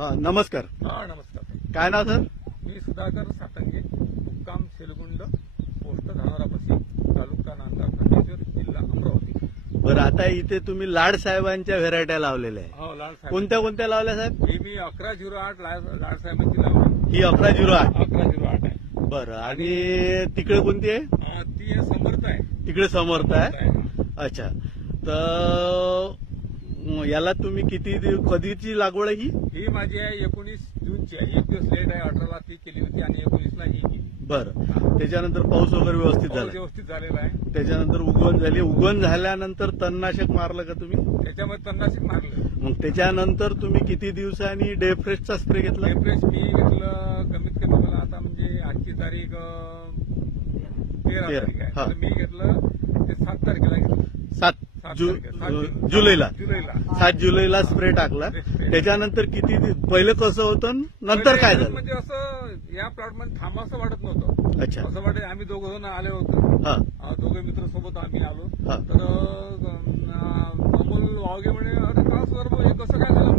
नमस्कार. नमस्कार. काय नाव सर? मी सुधाकर साटंगे, मुक्काम शेलगुंड, पोस्ट धानोरापशी, तालुका नांदगाव, खंडेश्वर, जिल्हा अमरावती. बरं, आता इथे तुम्ही लाड साहेबांच्या व्हेरायट्या लावलेल्या आहे. हो, लाड साहेब. कोणत्या कोणत्या लावल्या साहेब? मी 1108 लाड साहेबांची लावली. ही 1108. 1108 आहे. बरं, आणि तिकडे कोणती आहे? ती समर्थ आहे. तिकडे समर्थ आहे. अच्छा, तर याला तुम्ही कधीची लागवड आहे ही माझी आहे 19 जूनची आहे. एक दिवस लेट आहे. 18ला ती केली होती आणि 19ला ही केली. बरं, त्याच्यानंतर पाऊस वगैरे व्यवस्थित झाला? व्यवस्थित झालेला आहे. त्याच्यानंतर उगवण झाली. उगवण झाल्यानंतर तणनाशक मारलं का तुम्ही? त्याच्यामध्ये तणनाशक मारलं. मग त्याच्यानंतर तुम्ही किती दिवसांनी डेफ्रेशचा स्प्रे घेतला? डेफ्रेश मी घेतलं कमीत कमी मला आता म्हणजे आजची तारीख 13 तारीख आहे. तर मी घेतलं ते 7 तारखेला घेतलं. 7 जुलैला. 7 जुलैला स्प्रे टाकला. स्प्रे. त्याच्यानंतर किती पहिलं कसं होतं, नंतर काय झालं? म्हणजे असं या प्लॉटमध्ये थांबावं वाटत नव्हतं. अच्छा. असं वाटत आम्ही दोघं जण आले होतो. दोघे मित्र सोबत आम्ही आलो. तर अमोल वावगे म्हणे, अरे का सर कसं काय झालं